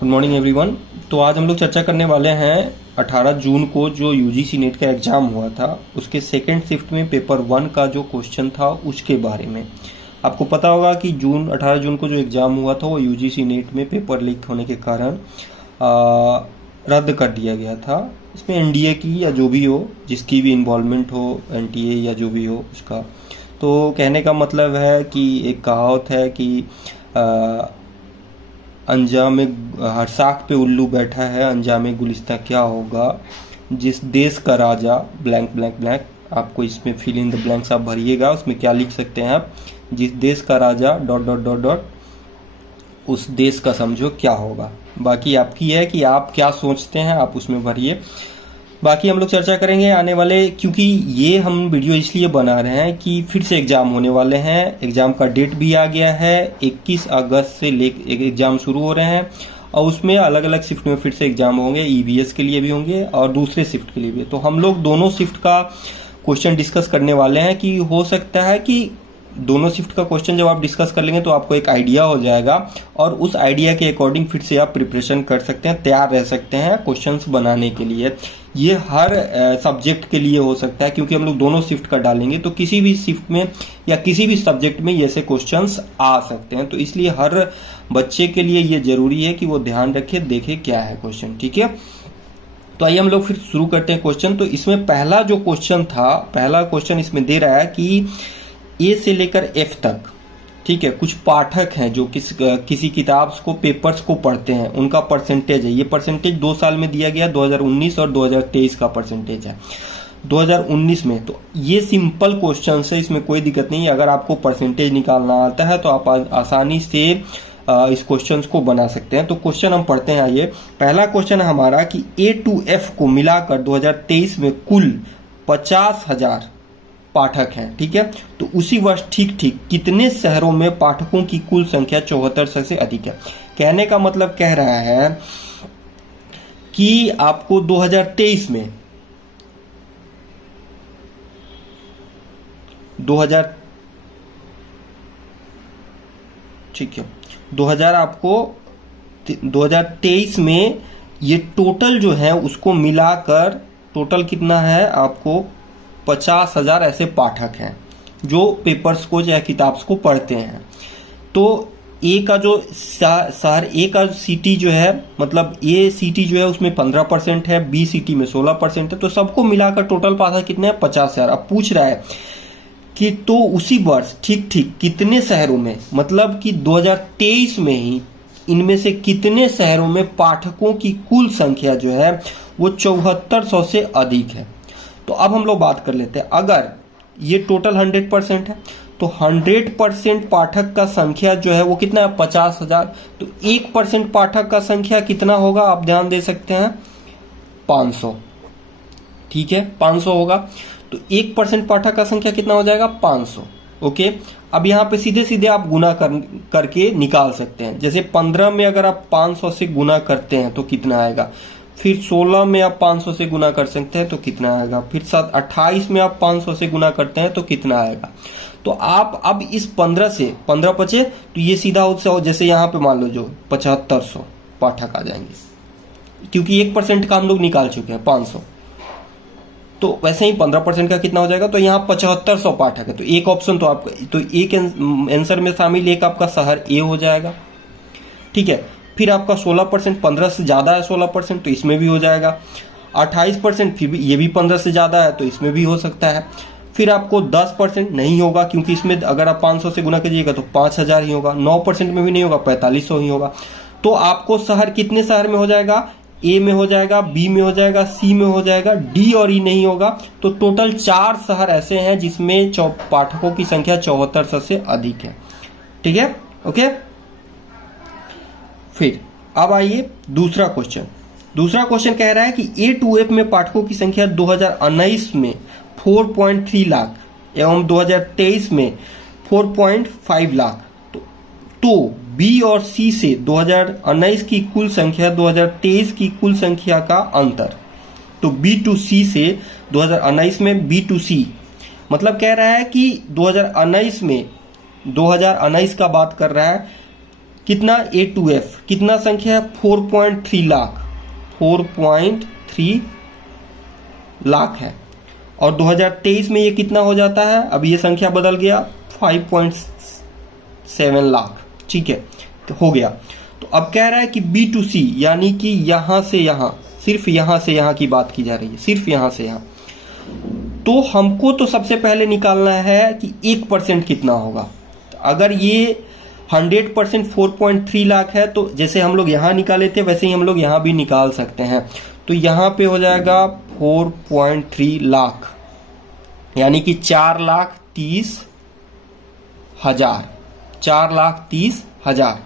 Good morning everyone. तो आज हम लोग चर्चा करने वाले हैं 18 जून को जो यूजीसी नेट का एग्जाम हुआ था उसके सेकेंड शिफ्ट में पेपर 1 का जो क्वेश्चन था उसके बारे में। आपको पता होगा कि 18 जून को जो एग्जाम हुआ था वो यूजीसी नेट में पेपर लीक होने के कारण रद्द कर दिया गया था। इसमें एनडीए की या जो भी हो, जिसकी भी इन्वॉल्वमेंट हो, एनटीए या जो भी हो उसका, तो कहने का मतलब है कि एक कहावत है कि अंजाम हर साख पे उल्लू बैठा है, अंजाम गुलिस्ता क्या होगा, जिस देश का राजा ब्लैंक ब्लैंक ब्लैंक। आपको इसमें फिल इन द ब्लैंक्स आप भरिएगा, उसमें क्या लिख सकते हैं आप, जिस देश का राजा डॉट डॉट डॉट डॉट, उस देश का समझो क्या होगा। बाकी आपकी है कि आप क्या सोचते हैं, आप उसमें भरिए। बाकी हम लोग चर्चा करेंगे आने वाले, क्योंकि ये हम वीडियो इसलिए बना रहे हैं कि फिर से एग्जाम होने वाले हैं। एग्जाम का डेट भी आ गया है, 21 अगस्त से एग्जाम शुरू हो रहे हैं और उसमें अलग अलग शिफ्ट में फिर से एग्जाम होंगे। ईवीएस के लिए भी होंगे और दूसरे शिफ्ट के लिए भी। तो हम लोग दोनों शिफ्ट का क्वेश्चन डिस्कस करने वाले हैं कि हो सकता है कि दोनों शिफ्ट का क्वेश्चन जब आप डिस्कस कर लेंगे तो आपको एक आइडिया हो जाएगा और उस आइडिया के अकॉर्डिंग फिर से आप प्रिपरेशन कर सकते हैं, तैयार रह सकते हैं क्वेश्चंस बनाने के लिए। ये हर सब्जेक्ट के लिए हो सकता है, क्योंकि हम लोग दोनों शिफ्ट का डालेंगे तो किसी भी शिफ्ट में या किसी भी सब्जेक्ट में ऐसे क्वेश्चंस आ सकते हैं। तो इसलिए हर बच्चे के लिए ये जरूरी है कि वो ध्यान रखे, देखे क्या है क्वेश्चन। ठीक है, तो आइए हम लोग फिर शुरू करते हैं क्वेश्चन। तो इसमें पहला जो क्वेश्चन था, पहला क्वेश्चन इसमें दे रहा है कि ए से लेकर एफ तक, ठीक है, कुछ पाठक हैं जो किसी किताब को, पेपर्स को पढ़ते हैं, उनका परसेंटेज है। ये परसेंटेज 2 साल में दिया गया, 2019 और 2023 का परसेंटेज है। 2019 में, तो ये सिंपल क्वेश्चन है, इसमें कोई दिक्कत नहीं है। अगर आपको परसेंटेज निकालना आता है तो आप आसानी से इस क्वेश्चन को बना सकते हैं। तो क्वेश्चन हम पढ़ते हैं। आइए, पहला क्वेश्चन है हमारा कि ए टू एफ को मिलाकर 2023 में कुल 50,000 पाठक हैं। ठीक है, तो उसी वर्ष ठीक ठीक कितने शहरों में पाठकों की कुल संख्या 7400 से अधिक है। कहने का मतलब कह रहा है कि आपको 2023 में 2023 में ये टोटल जो है उसको मिलाकर टोटल कितना है, आपको 50,000 ऐसे पाठक हैं जो पेपर्स को या किताब्स को पढ़ते हैं। तो ए का जो शहर, ए का सिटी जो है, मतलब ए सिटी जो है उसमें 15% है, बी सिटी में 16% है, तो सबको मिलाकर टोटल पाठक कितने हैं, 50,000। अब पूछ रहा है कि तो उसी वर्ष ठीक ठीक कितने शहरों में, मतलब कि 2023 में ही इनमें से कितने शहरों में पाठकों की कुल संख्या जो है वो 7400 से अधिक है। तो अब हम लोग बात कर लेते हैं, अगर ये टोटल 100% है तो 100% पाठक का संख्या जो है वो कितना है, 50,000। तो 1% पाठक का संख्या कितना होगा, आप ध्यान दे सकते हैं, 500। ठीक है, 500 होगा। तो 1% पाठक का संख्या कितना हो जाएगा, 500। ओके, अब यहाँ पे सीधे सीधे आप गुना करके निकाल सकते हैं। जैसे 15 में अगर आप 500 से गुना करते हैं तो कितना आएगा, फिर 16 में आप 500 से गुना कर सकते हैं तो कितना आएगा, फिर 28 में आप 500 से गुना करते हैं तो कितना आएगा। तो आप अब इस 15 से 15 बचे तो ये सीधा हो, जैसे यहाँ पे मान लो जो 7500 पाठक आ जाएंगे, क्योंकि 1% का हम लोग निकाल चुके हैं 500। तो वैसे ही 15% का कितना हो जाएगा, तो यहाँ 7500 पाठक है। तो एक ऑप्शन तो आपका, तो एक आंसर में शामिल एक आपका शहर ए हो जाएगा। ठीक है, फिर आपका 16%, 15 से ज्यादा है 16%, तो इसमें भी हो जाएगा। 28% फिर भी, ये भी 15 से ज्यादा है तो इसमें भी हो सकता है। फिर आपको 10% नहीं होगा, क्योंकि इसमें अगर आप 500 से गुना कीजिएगा तो 5000 ही होगा। 9% में भी नहीं होगा, 4500 ही होगा। तो आपको शहर कितने शहर में हो जाएगा, ए में हो जाएगा, बी में हो जाएगा, सी में हो जाएगा, डी और ई नहीं होगा। तो टोटल 4 शहर ऐसे हैं जिसमें पाठकों की संख्या 7400 से अधिक है। ठीक है, ओके। फिर अब आइए दूसरा क्वेश्चन। दूसरा क्वेश्चन कह रहा है कि ए टू एफ में पाठकों की संख्या 2019 में 4.3 लाख एवं 2023 में 4.5 लाख। तो बी और सी से 2019 की कुल संख्या 2023 की कुल संख्या का अंतर। तो बी टू सी से 2019 में बी टू सी, मतलब कह रहा है कि 2019 में 2019 का बात कर रहा है कितना A2F कितना संख्या है 4.3 लाख, 4.3 लाख है। और 2023 में ये कितना हो जाता है, अब ये संख्या बदल गया 5.7 लाख। ठीक है, तो हो गया। तो अब कह रहा है कि B2C यानी कि यहां से यहां, सिर्फ यहां से यहां की बात की जा रही है, सिर्फ यहां से यहां। तो हमको तो सबसे पहले निकालना है कि 1% कितना होगा। अगर ये 100% 4.3 लाख है तो जैसे हम लोग यहाँ निकाले थे वैसे ही हम लोग यहाँ भी निकाल सकते हैं। तो यहाँ पे हो जाएगा 4.3 लाख यानी कि 4,30,000, 4,30,000।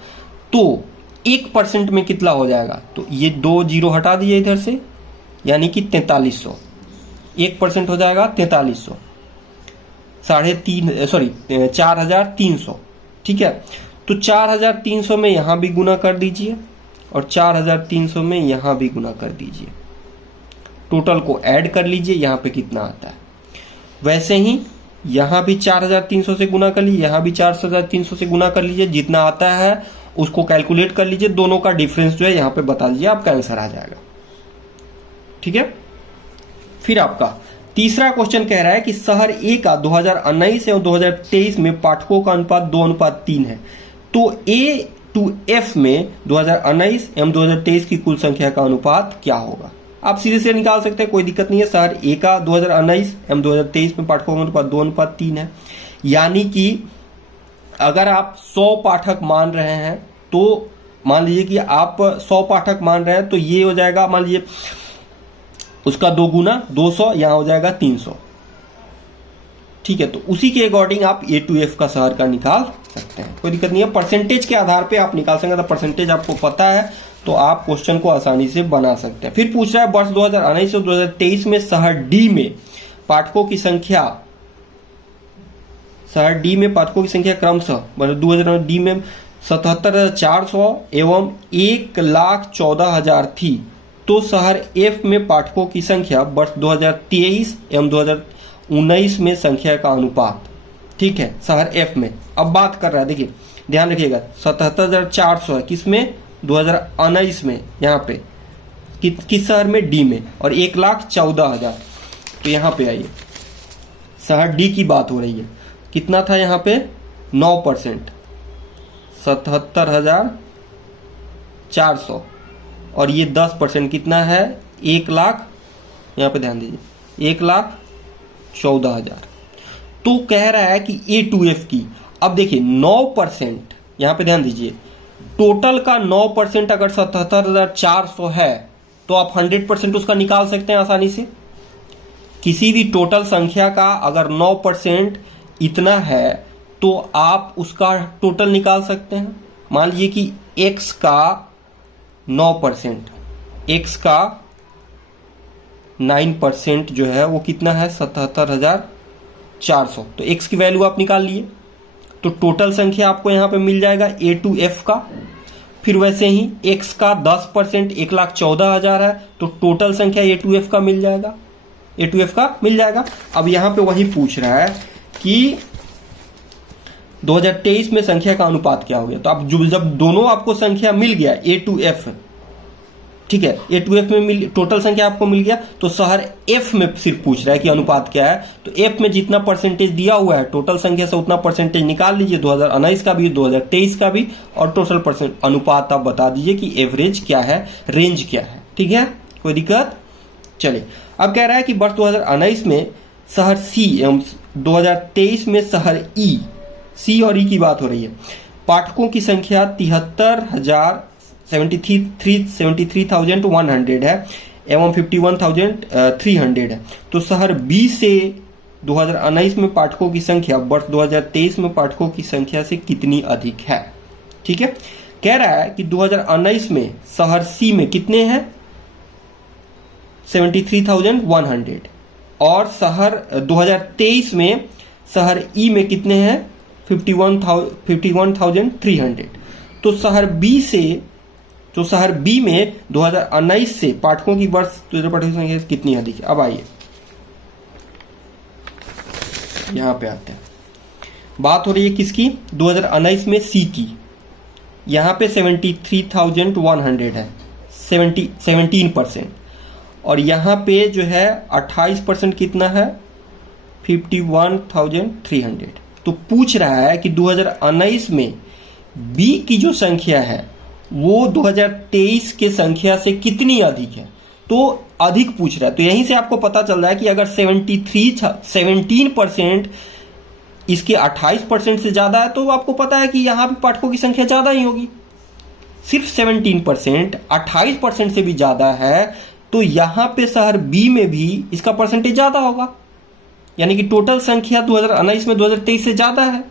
तो 1% में कितना हो जाएगा, तो ये 2 जीरो हटा दीजिए इधर से, यानी कि 4300। 1% हो जाएगा 4300, 4,300। ठीक है, तो 4,300 में यहां भी गुना कर दीजिए और 4,300 में यहां भी गुना कर दीजिए। टोटल को ऐड कर लीजिए, यहां पे कितना आता है। वैसे ही यहां भी 4,300 से गुना कर लीजिए, यहां भी 4,300 से गुना कर लीजिए। जितना आता है उसको कैलकुलेट कर लीजिए, दोनों का डिफरेंस जो है यहां पे बता दीजिए, आपका आंसर आ जाएगा। ठीक है, फिर आपका तीसरा क्वेश्चन कह रहा है कि शहर ए का 2019 एवं 2023 में पाठकों का अनुपात 2:3 है। तो A2F में 2019 एवं 2023 की कुल संख्या का अनुपात क्या होगा। आप सीधे से निकाल सकते हैं, कोई दिक्कत नहीं है। शहर ए का 2019 एवं 2023 में पाठकों का अनुपात 2:3 है। यानी कि अगर आप 100 पाठक मान रहे हैं तो मान लीजिए कि आप 100 पाठक मान रहे हैं तो ये हो जाएगा, मान लीजिए उसका 2 गुना 200, यहां हो जाएगा 300। ठीक है, तो उसी के अकॉर्डिंग आप A2F का शहर का निकाल सकते हैं, कोई दिक्कत नहीं है। परसेंटेज के आधार पे आप निकाल सकते हैं, तो परसेंटेज आपको पता है तो आप क्वेश्चन को आसानी से बना सकते हैं। फिर पूछ रहा है वर्ष 2019 और 2023 में शहर डी में पाठकों की संख्या, शहर डी में पाठकों की संख्या क्रमशः 2000 डी में 77,400 एवं 1,14,000 थी। तो शहर एफ में पाठकों की संख्या वर्ष 2023 एवं 2019 में संख्या का अनुपात। ठीक है, शहर एफ में अब बात कर रहा है, देखिए ध्यान रखिएगा 77,400 है किसमें, 2019 में, यहाँ पे किस शहर में, डी में, और 1,14,000। तो यहाँ पे आइए, शहर डी की बात हो रही है, कितना था यहाँ पे 9%, 77,400, और ये 10% कितना है 1 लाख, यहाँ पे ध्यान दीजिए 1,14,000। तो कह रहा है कि A2F की, अब देखिए 9%, यहाँ पे ध्यान दीजिए, टोटल का 9% अगर 77,400 है तो आप 100% उसका निकाल सकते हैं आसानी से। किसी भी टोटल संख्या का अगर 9% इतना है तो आप उसका टोटल निकाल सकते हैं। मान लीजिए कि x का 9%, x का 9% जो है वो कितना है 77,400। तो x की वैल्यू आप निकाल लिए तो टोटल संख्या आपको यहां पे मिल जाएगा A2F का। फिर वैसे ही x का 10% 1,14,000 है तो टोटल संख्या A2F का मिल जाएगा, A2F का मिल जाएगा। अब यहां पे वही पूछ रहा है कि 2023 में संख्या का अनुपात क्या हो गया। तो आप जब दोनों आपको संख्या मिल गया A2F, ठीक है, A2F में टोटल संख्या आपको मिल गया, तो शहर F में सिर्फ पूछ रहा है कि अनुपात क्या है। तो F में जितना परसेंटेज दिया हुआ है टोटल संख्या से उतना परसेंटेज निकाल लीजिए, 2019 का भी 2023 का भी, और टोटल परसेंट अनुपात आप बता दीजिए कि एवरेज क्या है, रेंज क्या है। ठीक है, कोई दिक्कत। चलिए अब कह रहा है कि वर्ष 2019 में शहर सी एवं 2023 में शहर ई, सी और ई की बात हो रही है, पाठकों की संख्या 73,100 है एवं 51,300 है। तो शहर बी से 2019 में पाठकों की संख्या वर्ष 2023 में पाठकों की संख्या से कितनी अधिक है। ठीक है, कह रहा है कि 2019 में शहर सी में कितने हैं 73,100, और शहर 2023 में शहर ई में कितने हैं 51,300। तो शहर बी से, तो शहर बी में 2019 से पाठकों की वर्ष पाठकों की संख्या कितनी अधिक है। अब आइए यहां पे आते हैं, बात हो रही है किसकी, 2019 में सी की। यहाँ पे 73,100 है, 17%। और यहाँ पे जो है 28% कितना है, 51,300। तो पूछ रहा है कि 2019 में बी की जो संख्या है वो 2023 के संख्या से कितनी अधिक है, तो अधिक पूछ रहा है। तो यहीं से आपको पता चल रहा है कि अगर 17% इसके 28% से ज्यादा है तो आपको पता है कि यहां भी पाठकों की संख्या ज्यादा ही होगी। सिर्फ 17% 28% से भी ज्यादा है तो यहां पे शहर बी में भी इसका परसेंटेज ज्यादा होगा, यानी कि टोटल संख्या 2019 में 2023 से ज्यादा है।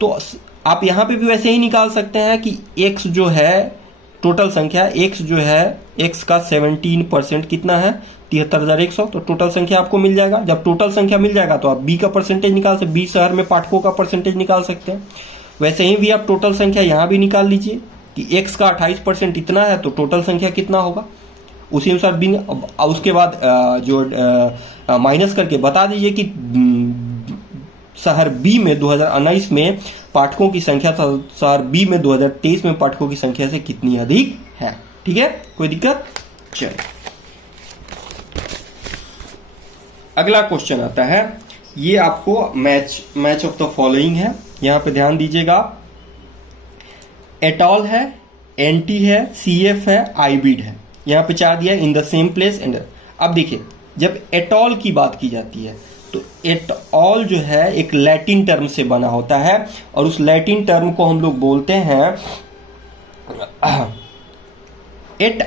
तो आप यहां पे भी वैसे ही निकाल सकते हैं कि x जो है टोटल संख्या, x जो है x का 17% कितना है, 73,100। तो टोटल संख्या आपको मिल जाएगा। जब टोटल संख्या मिल जाएगा तो आप b का परसेंटेज निकाल सकते, b शहर में पाठकों का परसेंटेज निकाल सकते हैं। वैसे ही भी आप टोटल संख्या यहां भी निकाल लीजिए कि x का 28% इतना है तो टोटल संख्या कितना होगा, उसी अनुसार b। उसके बाद जो माइनस करके बता दीजिए कि शहर बी में 2019 में पाठकों की संख्या शहर बी में 2023 में पाठकों की संख्या से कितनी अधिक है। ठीक है, कोई दिक्कत? चलिए अगला क्वेश्चन आता है, ये आपको मैच ऑफ द फॉलोइंग है। यहां पे ध्यान दीजिएगा, एटॉल है, एंटी है, सीएफ है, आईबीड है। यहां पे 4 दिया, in the same place and. अब देखिए, जब एटॉल की बात की जाती है तो एटॉल जो है एक लैटिन टर्म से बना होता है और उस लैटिन टर्म को हम लोग बोलते हैं एट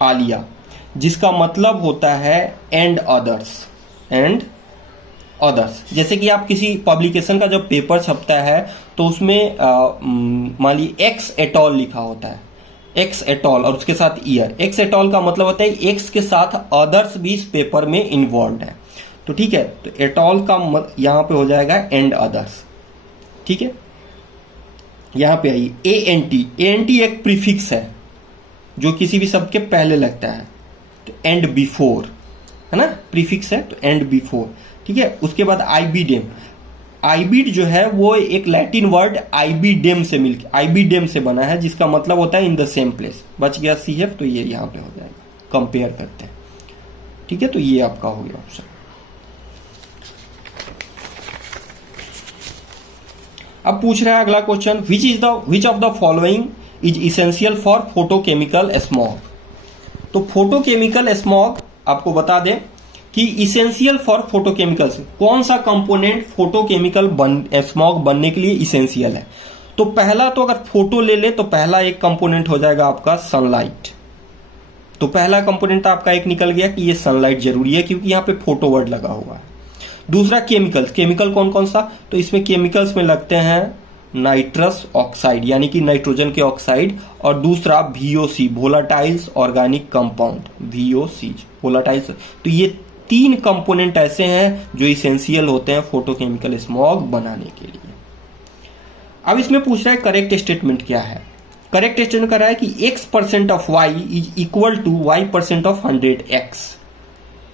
आलिया, जिसका मतलब होता है एंड अदर्स। जैसे कि आप किसी पब्लिकेशन का जब पेपर छपता है तो उसमें मान लीजिए एक्स एटॉल लिखा होता है, एक्स एटॉल और उसके साथ ईयर। एक्स एटॉल का मतलब होता है एक्स के साथ अदर्स भी इस पेपर में इन्वॉल्व है। तो ठीक है, तो एटॉल का यहां पे हो जाएगा एंड अदर्स। ठीक है, यहां पे आइए, एएनटी एक प्रीफिक्स है जो किसी भी शब्द के पहले लगता है, तो एंड बिफोर है ना, प्रीफिक्स है तो एंड बिफोर। ठीक है, उसके बाद आईबीड जो है वो एक लैटिन वर्ड आईबीडेम से बना है, जिसका मतलब होता है इन द सेम प्लेस। बच गया सीएफ, तो ये यहां पे हो जाएगा, कंपेयर करते हैं। ठीक है, तो ये आपका हो गया ऑप्शन। अब पूछ रहा है अगला question, which of the following is essential for photochemical smog. तो फोटोकेमिकल स्मॉग आपको बता दें कि इसेंशियल फॉर फोटोकेमिकल्स, कौन सा कंपोनेंट फोटोकेमिकल स्मॉग बनने के लिए इसेंशियल है। तो पहला, तो अगर फोटो ले ले तो पहला एक कंपोनेंट हो जाएगा आपका सनलाइट। तो पहला कंपोनेंट आपका एक निकल गया कि ये सनलाइट जरूरी है, क्योंकि यहां पे फोटो वर्ड लगा हुआ है। दूसरा केमिकल कौन कौन सा, तो इसमें केमिकल्स में लगते हैं नाइट्रस ऑक्साइड यानी कि नाइट्रोजन के ऑक्साइड, और दूसरा VOC वोलाटाइल्स ऑर्गेनिक कंपाउंड, VOC वोलाटाइल्स। तो ये 3 कंपोनेंट ऐसे हैं जो इसेंशियल होते हैं फोटोकेमिकल स्मॉग बनाने के लिए। अब इसमें पूछ रहा है करेक्ट स्टेटमेंट क्या है। करेक्ट स्टेटमेंट कर रहा है कि x% of y is equal to y% of 100x।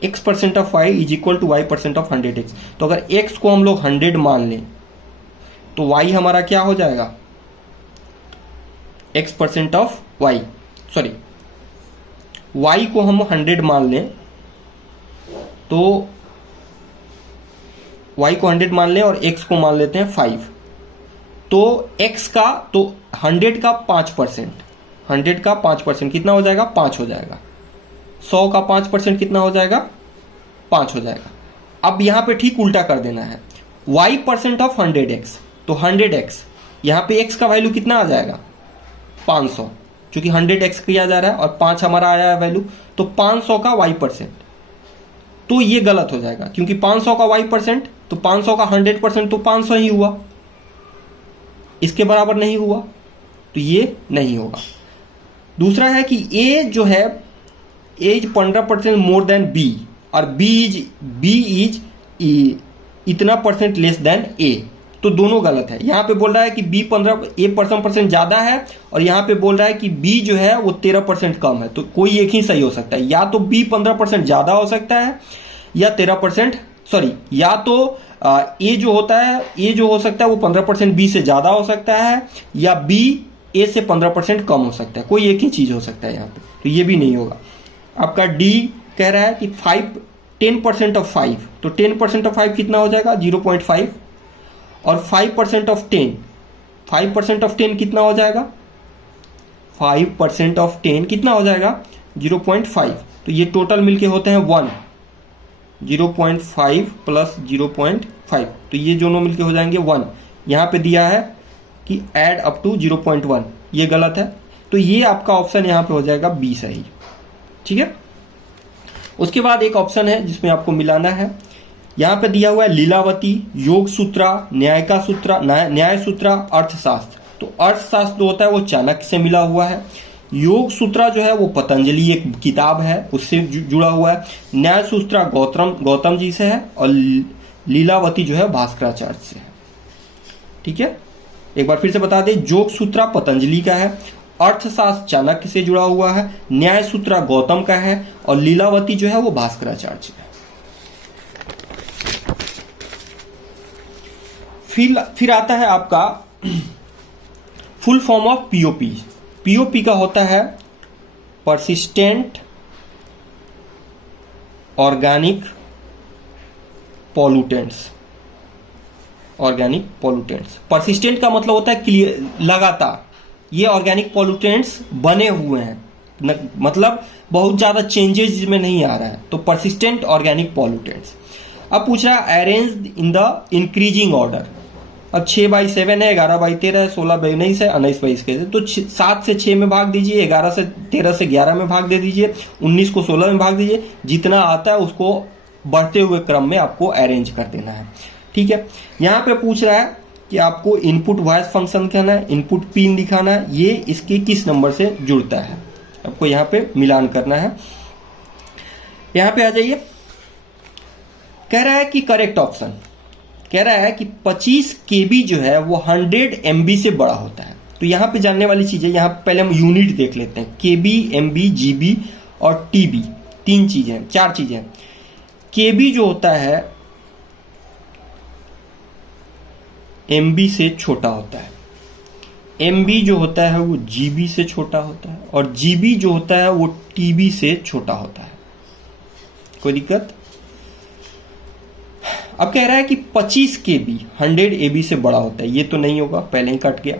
x% of y is equal to y% of 100x। तो अगर x को हम लोग 100 मान लें तो y हमारा क्या हो जाएगा, x% of y, sorry y को हम 100 मान लें तो y को 100 मान लें और x को मान लेते हैं 5। तो x का, तो 100 का 5% कितना हो जाएगा, 5 हो जाएगा। 100 का 5% कितना हो जाएगा, 5 हो जाएगा। अब यहां पे ठीक उल्टा कर देना है, y% ऑफ 100x, तो 100x यहां पे x का वैल्यू कितना आ जाएगा, 500, क्योंकि 100x किया जा रहा है और 5 हमारा आया है वैल्यू, तो 500 का y%। तो ये गलत हो जाएगा, क्योंकि 500 का y%, तो 500 का 100% तो 500 ही हुआ, इसके बराबर नहीं हुआ, तो ये नहीं होगा। दूसरा है कि a जो है एज 15% मोर देन b, और b इज इतना परसेंट लेस देन a, तो दोनों गलत है। यहां पे बोल रहा है कि b 15% ज्यादा है और यहां पे बोल रहा है कि b जो है वो 13% कम है। तो कोई एक ही सही हो सकता है, या तो b 15% ज्यादा हो सकता है या 13%, सॉरी, या तो ए जो होता है, ए जो हो सकता है वो 15% बी से ज्यादा हो सकता है, या बी ए से 15% कम हो सकता है, कोई एक ही चीज हो सकता है यहाँ पे, तो ये भी नहीं होगा। आपका डी कह रहा है कि 10% ऑफ 5, तो 10% ऑफ 5 कितना हो जाएगा 0.5, और 5% ऑफ 10, 5% ऑफ 10 कितना हो जाएगा, 5% ऑफ 10 कितना हो जाएगा 0.5, तो ये टोटल मिलके होते हैं 1, 0.5 प्लस 0.5, तो ये दोनों मिलके हो जाएंगे 1। यहाँ पे दिया है कि ऐड अप टू 0.1, ये गलत है, तो ये आपका ऑप्शन यहाँ पे हो जाएगा बी सही। ठीक है, उसके बाद एक ऑप्शन है जिसमें आपको मिलाना है, यहाँ पे दिया हुआ है लीलावती, योग सूत्रा, न्यायिका सूत्रा, न्याय सूत्रा, अर्थशास्त्र। तो अर्थशास्त्र जो होता है वो चाणक्य से मिला हुआ है, योग सूत्रा जो है वो पतंजलि एक किताब है उससे जुड़ा हुआ है, न्याय सूत्रा गौतम जी से है, और लीलावती जो है भास्कराचार्य से है। ठीक है, एक बार फिर से बता दें, योग सूत्रा पतंजलि का है, अर्थशास्त्र चाणक्य से जुड़ा हुआ है, न्याय सूत्रा गौतम का है, और लीलावती जो है वो भास्कराचार्य से है। फिर आता है आपका full form of POP. POP का होता है persistent organic pollutants. Organic pollutants, persistent का मतलब होता है क्लियर, लगातार ये ऑर्गेनिक पॉल्यूटेंट्स बने हुए हैं, मतलब बहुत ज्यादा चेंजेस इसमें नहीं आ रहा है, तो परसिस्टेंट ऑर्गेनिक पॉल्यूटेंट्स। अब पूछ रहा है arrange in the increasing order. अब 6/7 है, 11/13 है, 16/19 है, 19/21 है, तो 7 से 6 में भाग दीजिए, 11 से 13 से 11 में भाग दे दीजिए, 19 को 16 में भाग दीजिए, जितना आता है उसको बढ़ते हुए क्रम में आपको अरेंज कर देना है। ठीक है, यहाँ पे पूछ रहा है कि आपको इनपुट वॉइस फंक्शन कहना है, इनपुट पिन दिखाना है, ये इसके किस नंबर से जुड़ता है, आपको यहाँ पे मिलान करना है। यहाँ पे आ जाइए, कह रहा है कि करेक्ट ऑप्शन कह रहा है कि 25 KB जो है वो 100 MB से बड़ा होता है। तो यहाँ पे जानने वाली चीजें, यहाँ पहले हम यूनिट देख लेते हैं, KB, MB, GB और TB, 3 चीजें, 4 चीजें। KB जो होता है MB से छोटा होता है, MB जो होता है वो GB से छोटा होता है, और GB जो होता है वो TB से छोटा होता है। कोई दिक्कत? अब कह रहा है कि 25 KB 100 AB से बड़ा होता है, ये तो नहीं होगा, पहले ही कट गया।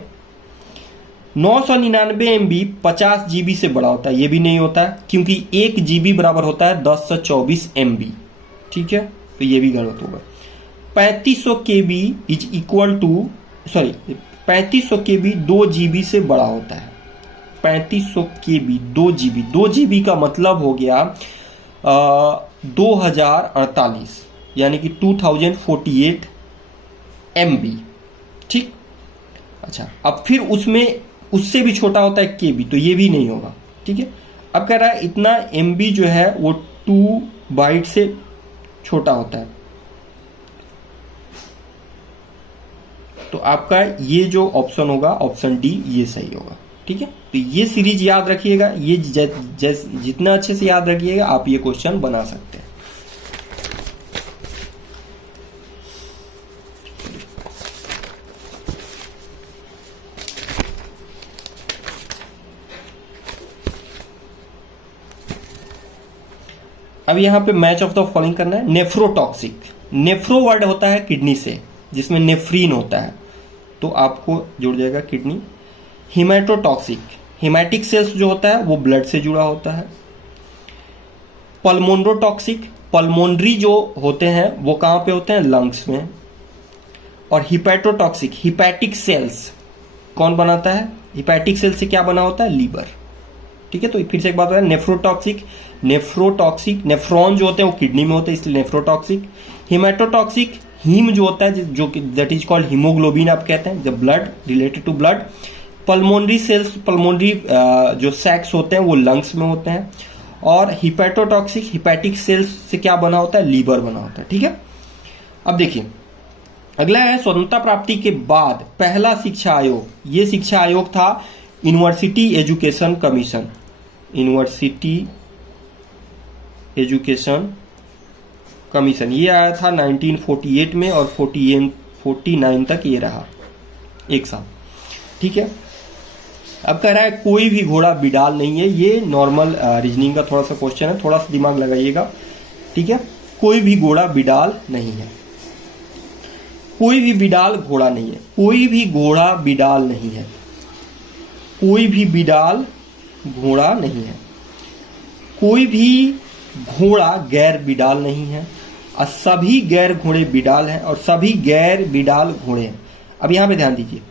999 MB 50 GB से बड़ा होता है, ये भी नहीं होता है, क्योंकि 1 GB बराबर होता है 1024 MB। ठीक है, तो ये भी गलत होगा। 3500 KB is equal to 3500 KB 2 GB से बड़ा होता है। 3500 KB 2 GB, 2 GB का मतलब हो गया 2048, यानी कि 2048 MB। ठीक, अच्छा, अब फिर उसमें उससे भी छोटा होता है KB, तो ये भी नहीं होगा। ठीक है, अब कह रहा है इतना MB जो है वो 2 बाइट से छोटा होता है, तो आपका ये जो ऑप्शन होगा, ऑप्शन डी, ये सही होगा। ठीक है, तो ये सीरीज याद रखिएगा, ये जितना अच्छे से याद रखिएगा आप ये क्वेश्चन बना सकते हैं। अब यहाँ पे मैच ऑफ द फॉलोइंग करना है। नेफ्रोटॉक्सिक, नेफ्रो वर्ड होता है किडनी से, जिसमें नेफ्रीन होता है, तो आपको जुड़ जाएगा किडनी। हिमेटोटॉक्सिक, हिमैटिक सेल्स जो होता है वो ब्लड से जुड़ा होता है। पल्मोनरोटॉक्सिक, पल्मोनरी जो होते हैं वो कहाँ पे होते हैं, लंग्स में। और हिपैटोटॉक्सिक, हिपैटिक सेल्स कौन बनाता है, हिपैटिक सेल्स से क्या बना होता है, लीवर। ठीक है, तो फिर से एक बात है, नेफ्रोटॉक्सिक, नेफ्रॉन जो होते हैं वो किडनी में होते हैं, इसलिए नेफ्रोटॉक्सिक। हिमेटोटॉक्सिक, हीम जो होता है, जो कि दैट इज कॉल्ड हीमोग्लोबिन आप कहते हैं, जब blood related to blood. Pulmonary cells, pulmonary जो सैक्स होते हैं वो लंग्स में होते हैं। और हिपैटोटॉक्सिक, हिपैटिक सेल्स से क्या बना होता है, लीवर बना होता है। ठीक है, अब देखिए अगला है स्वतंत्रता प्राप्ति के बाद पहला शिक्षा आयोग। ये शिक्षा आयोग था university education commission, university education commission. ये आया था 1948 में और 49 तक ये रहा एक साल। ठीक है, अब कह रहा है कोई भी घोड़ा बिडाल नहीं है। ये नॉर्मल रीजनिंग का थोड़ा सा क्वेश्चन है, थोड़ा सा दिमाग लगाइएगा। ठीक है, कोई भी घोड़ा बिडाल नहीं है, कोई भी बिडाल घोड़ा नहीं है, कोई भी घोड़ा बिडाल नहीं है, कोई भी बिडाल घोड़ा नहीं है, कोई भी घोड़ा गैर बिडाल नहीं है, और सभी गैर घोड़े बिडाल हैं, और सभी गैर बिडाल घोड़े हैं। अब यहां पे ध्यान दीजिए,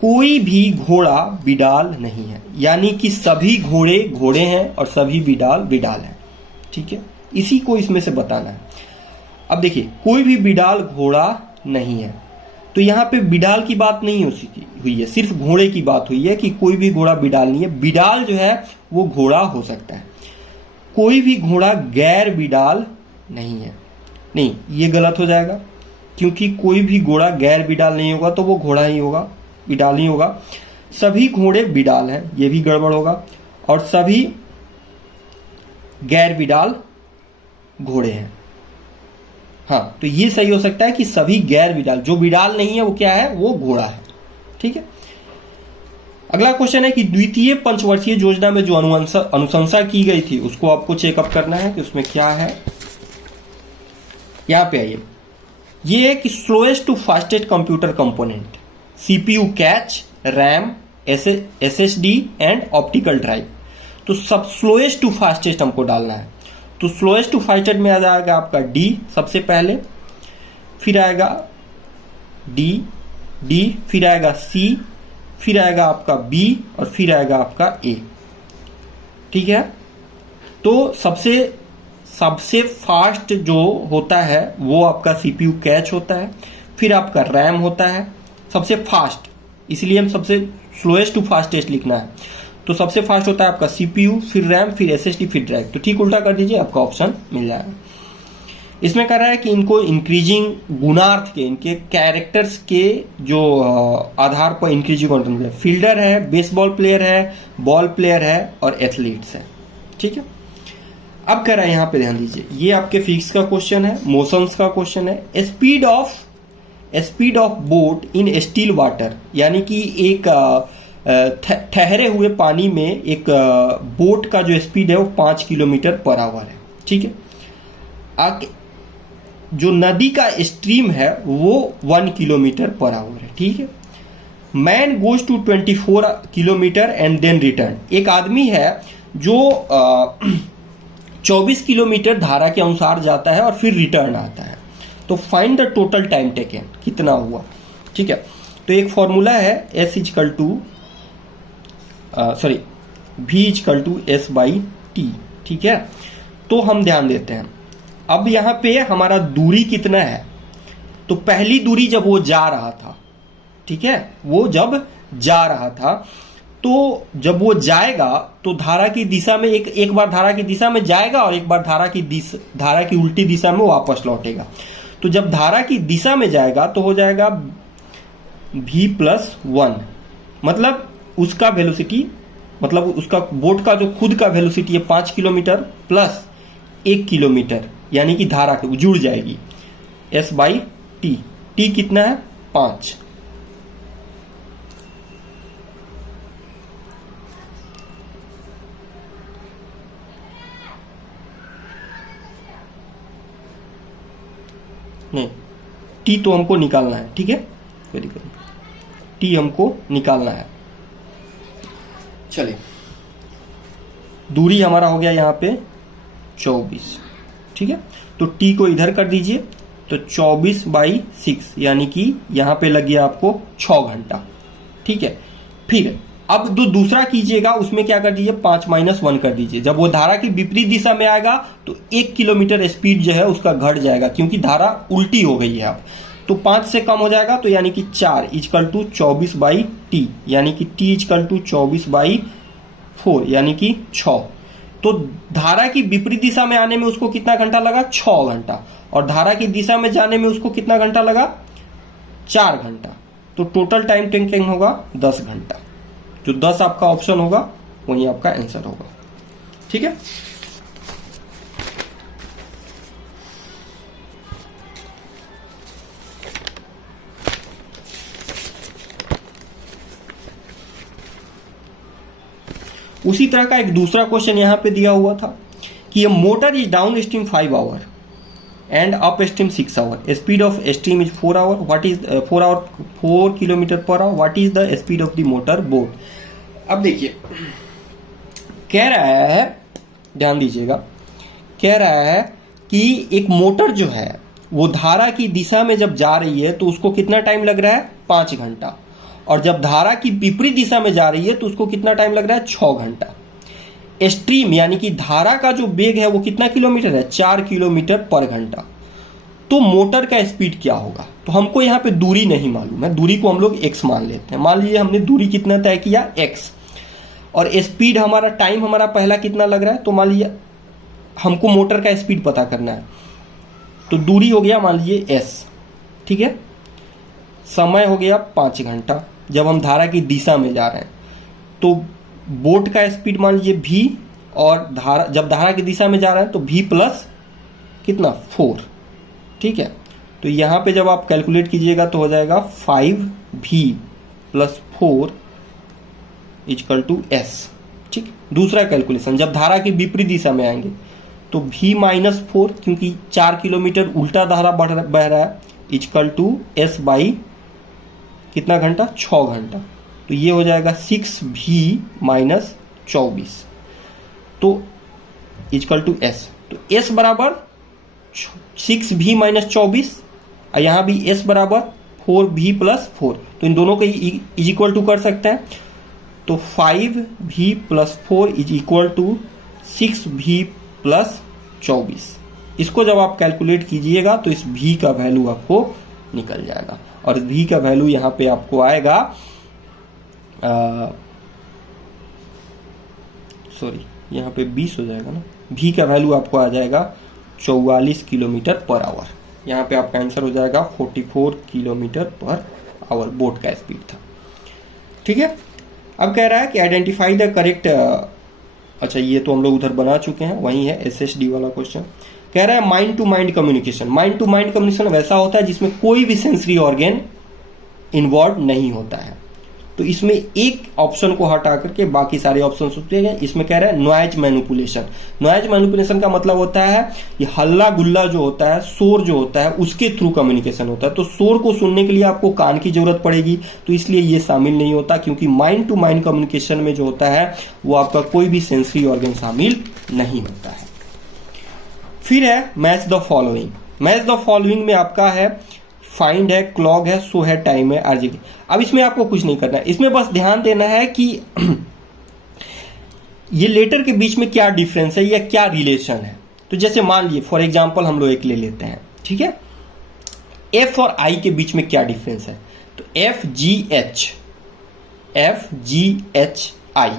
कोई भी घोड़ा बिडाल नहीं है, यानी कि सभी घोड़े घोड़े हैं और सभी बिडाल बिडाल हैं। ठीक है, इसी को इसमें से बताना है। अब देखिए, कोई भी बिडाल घोड़ा नहीं है, तो यहां पे बिडाल की बात नहीं हुई है, सिर्फ घोड़े की बात हुई है कि कोई भी घोड़ा बिडाल नहीं है। बिडाल जो है वो घोड़ा हो सकता है। कोई भी घोड़ा गैर बिडाल नहीं है, नहीं, ये गलत हो जाएगा, क्योंकि कोई भी घोड़ा गैर बिडाल नहीं होगा तो वो घोड़ा ही होगा, बिडाल ही होगा। सभी घोड़े बिडाल हैं, ये भी गड़बड़ होगा, और सभी गैर बिडाल घोड़े हैं। हाँ, तो ये सही हो सकता है कि सभी गैर बिडाल, जो बिडाल नहीं है वो क्या है, वो घोड़ा है। ठीक है, अगला क्वेश्चन है कि द्वितीय पंचवर्षीय योजना में जो अनुशंसा की गई थी उसको आपको चेकअप करना है कि उसमें क्या है। यहां पे आइए, ये है कि slowest to fastest computer component, CPU cache, RAM, SSD and optical drive. तो सब स्लोएस्ट टू फास्टेस्ट हमको डालना है। तो स्लोएस्ट टू फास्टेस्ट में आ जाएगा आपका डी सबसे पहले, फिर आएगा डी, फिर आएगा सी, फिर आएगा आपका बी, और फिर आएगा आपका ए। ठीक है, तो सबसे फास्ट जो होता है वो आपका सीपीयू कैच होता है, फिर आपका रैम होता है सबसे फास्ट, इसलिए हम सबसे स्लोएस्ट टू फास्टेस्ट लिखना है। तो सबसे फास्ट होता है आपका सीपीयू, फिर रैम, फिर एसएसडी, फिर ड्राइव। तो ठीक उल्टा कर दीजिए, आपका ऑप्शन मिल जाएगा। इसमें कह रहा है कि इनको इंक्रीजिंग गुणार्थ के, इनके कैरेक्टर्स के जो आधार पर इंक्रीजिंग ऑर्डर है। फील्डर है, बेसबॉल प्लेयर है, बॉल प्लेयर है और एथलीट्स है। ठीक है, अब कह रहा है यहां पे ध्यान दीजिए, ये आपके फिजिक्स का क्वेश्चन है, मोशंस का क्वेश्चन है। Speed of boat in still water, यानी कि एक ठहरे हुए पानी में एक बोट का जो स्पीड है वो 5 किलोमीटर पर आवर है। ठीक है, जो नदी का स्ट्रीम है वो 1 किलोमीटर पर आवर है। ठीक है, man goes to 24 kilometre and then return, एक आदमी है जो 24 किलोमीटर धारा के अनुसार जाता है और फिर रिटर्न आता है। तो find the total time taken, कितना हुआ। ठीक है, तो एक फॉर्मूला है v equal to s by t. ठीक है, तो हम ध्यान देते हैं, अब यहां पे हमारा दूरी कितना है। तो पहली दूरी जब वो जा रहा था, ठीक है, वो जब जा रहा था, तो जब वो जाएगा तो धारा की दिशा में एक बार धारा की दिशा में जाएगा और एक बार धारा की उल्टी दिशा में वापस लौटेगा। तो जब धारा की दिशा में जाएगा तो हो जाएगा v+1, मतलब उसका वेलोसिटी, मतलब उसका बोट का जो खुद का वेलोसिटी है 5 किलोमीटर प्लस 1 किलोमीटर, यानी कि धारा के जुड़ जाएगी s बाई टी। टी कितना है, 5। नहीं, टी तो हमको निकालना है। ठीक है, वेरी गुड, टी हमको निकालना है। चलिए, दूरी हमारा हो गया यहाँ पे 24। ठीक है, तो टी को इधर कर दीजिए, तो 24/6, यानी कि यहाँ पे लग गया आपको 6 घंटा। ठीक है, फिर अब जो दूसरा कीजिएगा उसमें क्या कर दीजिए, 5-1 कर दीजिए। जब वो धारा की विपरीत दिशा में आएगा तो 1 किलोमीटर स्पीड जो है उसका घट जाएगा, क्योंकि धारा उल्टी हो गई है अब। तो 5 से कम हो जाएगा, तो यानी कि 4 इक्वल टू 24/t, यानी कि t इक्वल टू 24/4, यानी कि 6। तो धारा की विपरीत दिशा में आने में उसको कितना घंटा लगा, 6 घंटा, और धारा की दिशा में जाने में उसको कितना घंटा लगा, 4 घंटा। तो टोटल टाइम टेकिंग होगा 10 घंटा। जो 10 आपका ऑप्शन होगा वही आपका आंसर होगा। ठीक है, उसी तरह का एक दूसरा क्वेश्चन यहाँ पे दिया हुआ था कि ये motor is downstream 5 hour and upstream 6 hour, speed of stream is 4 hour, what is 4 kilometre per hour, what is the speed of the motor boat. अब देखिए कह रहा है, ध्यान दीजिएगा, कह रहा है कि एक मोटर जो है वो धारा की दिशा में जब जा रही है तो उसको कितना टाइम लग रहा है, 5 घंटा, और जब धारा की विपरीत दिशा में जा रही है तो उसको कितना टाइम लग रहा है, 6 घंटा। स्ट्रीम यानी कि धारा का जो वेग है वो कितना किलोमीटर है, 4 किलोमीटर पर घंटा। तो मोटर का स्पीड क्या होगा, तो हमको यहाँ पे दूरी नहीं मालूम है, दूरी को हम लोग x मान लेते हैं। मान लीजिए हमने दूरी कितना तय किया, x, और स्पीड हमारा, टाइम हमारा पहला कितना लग रहा है, तो मान लीजिए हमको मोटर का स्पीड पता करना है, तो दूरी हो गया मान लीजिए s, ठीक है, समय हो गया 5 घंटा जब हम धारा की दिशा में जा रहे हैं, तो बोट का स्पीड मान लीजिए v, और धारा, जब धारा की दिशा में जा रहे हैं तो v प्लस कितना, 4, ठीक है। तो यहाँ पे जब आप कैलकुलेट कीजिएगा तो हो जाएगा 5v plus 4 equal to s, ठीक। दूसरा कैलकुलेशन, जब धारा की विपरीत दिशा में आएंगे तो v माइनस 4, क्योंकि 4 किलोमीटर उल्टा धारा बह रहा है, इक्वल टू s बाई कितना घंटा, 6 घंटा। तो ये हो जाएगा 6v माइनस 24, तो इक्वल टू s। तो s बराबर 6v माइनस 24, और यहाँ भी s बराबर 4v प्लस 4, तो इन दोनों को इज इक्वल टू कर सकते हैं। तो 5v plus 4 is equal to 6v plus 24। इसको जब आप कैलकुलेट कीजिएगा तो इस v का वैल्यू आपको निकल जाएगा, और v का वैल्यू यहाँ पे आपको आएगा, सॉरी यहाँ पे 20 हो जाएगा ना, v का वैल्यू आपको आ जाएगा 44 किलोमीटर पर आवर। यहाँ पे आपका आंसर हो जाएगा 44 किलोमीटर पर आवर बोट का स्पीड था, ठीक है। अब कह रहा है कि आइडेंटिफाई द करेक्ट, अच्छा ये तो हम लोग उधर बना चुके हैं, वही है SSD वाला क्वेश्चन। कह रहा है mind to mind communication. Mind to mind communication वैसा होता है जिसमें कोई भी सेंसरी ऑर्गन इन्वॉल्व नहीं होता है। तो इसमें एक ऑप्शन को हटा करके बाकी सारे ऑप्शन होते हैं। इसमें कह रहा है नॉइज मैनिपुलेशन। नॉइज मैनिपुलेशन का मतलब होता है ये हल्ला गुल्ला जो होता है, शोर जो होता है, उसके थ्रू कम्युनिकेशन होता है। तो शोर को सुनने के लिए आपको कान की जरूरत पड़ेगी, तो इसलिए ये शामिल नहीं होता, क्योंकि माइंड टू माइंड कम्युनिकेशन में जो होता है वो आपका कोई भी सेंसरी ऑर्गन शामिल नहीं होता है। फिर है match the following. Match the following में आपका है फाइंड है, क्लॉक है, शो है, टाइम है, आरजीबी। अब इसमें आपको कुछ नहीं करना है, इसमें बस ध्यान देना है कि ये लेटर के बीच में क्या डिफरेंस है या क्या रिलेशन है। तो जैसे मान लीजिए फॉर एग्जांपल हम लोग एक ले लेते हैं, ठीक है, एफ और आई के बीच में क्या डिफरेंस है, तो एफ जी एच आई,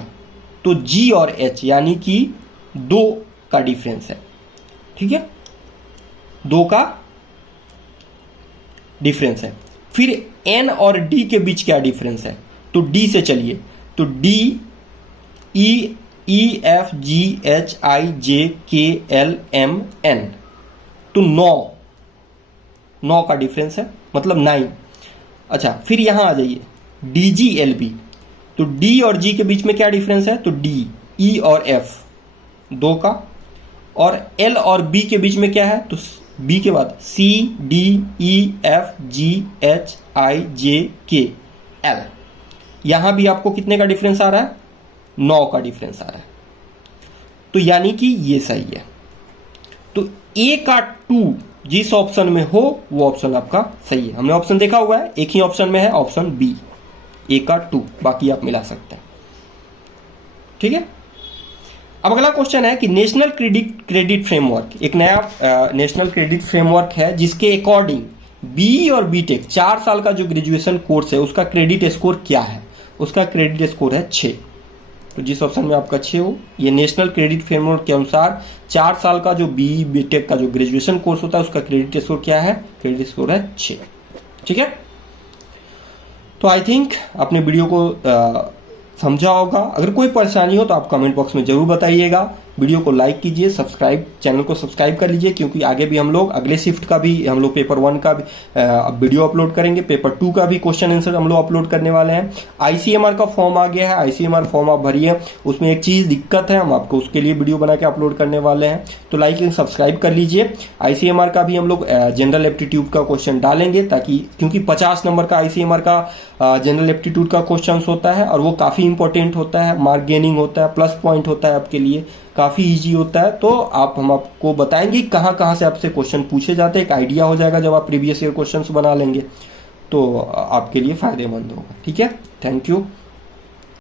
तो जी और एच यानी कि 2 का डिफरेंस है, ठीक है, 2 का डिफरेंस है। फिर एन और डी के बीच क्या डिफरेंस है, तो डी से चलिए, तो D E F G H I J K L M N, तो 9 का डिफरेंस है, मतलब 9। अच्छा फिर यहां आ जाइए डी जी एल बी, तो डी और जी के बीच में क्या डिफरेंस है, तो डी ई और एफ 2 का, और एल और बी के बीच में क्या है, तो बी के बाद C D E F G H I J K L, यहां भी आपको कितने का डिफरेंस आ रहा है, 9 का डिफरेंस आ रहा है। तो यानी कि ये सही है। तो ए का 2 जिस ऑप्शन में हो वो ऑप्शन आपका सही है। हमने ऑप्शन देखा हुआ है, एक ही ऑप्शन में है, ऑप्शन बी, ए का 2, बाकी आप मिला सकते हैं, ठीक है। अब अगला क्वेश्चन है कि नेशनल क्रेडिट फ्रेमवर्क, एक नया नेशनल क्रेडिट फ्रेमवर्क है जिसके अकॉर्डिंग बीई और बीटेक 4 साल का जो ग्रेजुएशन कोर्स है उसका क्रेडिट स्कोर क्या है, उसका क्रेडिट स्कोर है 6। तो जिस ऑप्शन में आपका 6 हो, ये नेशनल क्रेडिट फ्रेमवर्क के अनुसार 4 साल का जो बीई बीटेक का जो ग्रेजुएशन कोर्स होता है उसका क्रेडिट स्कोर क्या है, क्रेडिट स्कोर है 6, ठीक है। तो आई थिंक आपने वीडियो को समझा होगा। अगर कोई परेशानी हो तो आप कमेंट बॉक्स में जरूर बताइएगा। वीडियो को लाइक कीजिए, चैनल को सब्सक्राइब कर लीजिए, क्योंकि आगे भी हम लोग अगले शिफ्ट का भी हम लोग पेपर 1 का भी वीडियो अपलोड करेंगे, पेपर 2 का भी क्वेश्चन आंसर हम लोग अपलोड करने वाले हैं। आईसीएमआर का फॉर्म आ गया है, आईसीएमआर फॉर्म आप भरिए, उसमें एक चीज दिक्कत है, हम आपको उसके लिए वीडियो बना के अपलोड करने वाले हैं, तो लाइक एंड सब्सक्राइब कर लीजिए। आईसीएमआर का भी हम लोग जनरल एप्टीट्यूड का क्वेश्चन डालेंगे, ताकि क्योंकि 50 नंबर का आईसीएमआर का जनरल एप्टीट्यूड का क्वेश्चन होता है और वो काफी इंपॉर्टेंट होता है, मार्क गेनिंग होता है, प्लस पॉइंट होता है आपके लिए, काफी इजी होता है। तो हम आपको बताएंगे कहां कहां से आपसे क्वेश्चन पूछे जाते हैं, एक आइडिया हो जाएगा जब आप प्रीवियस ईयर क्वेश्चन बना लेंगे, तो आपके लिए फायदेमंद होगा। ठीक है, थैंक यू।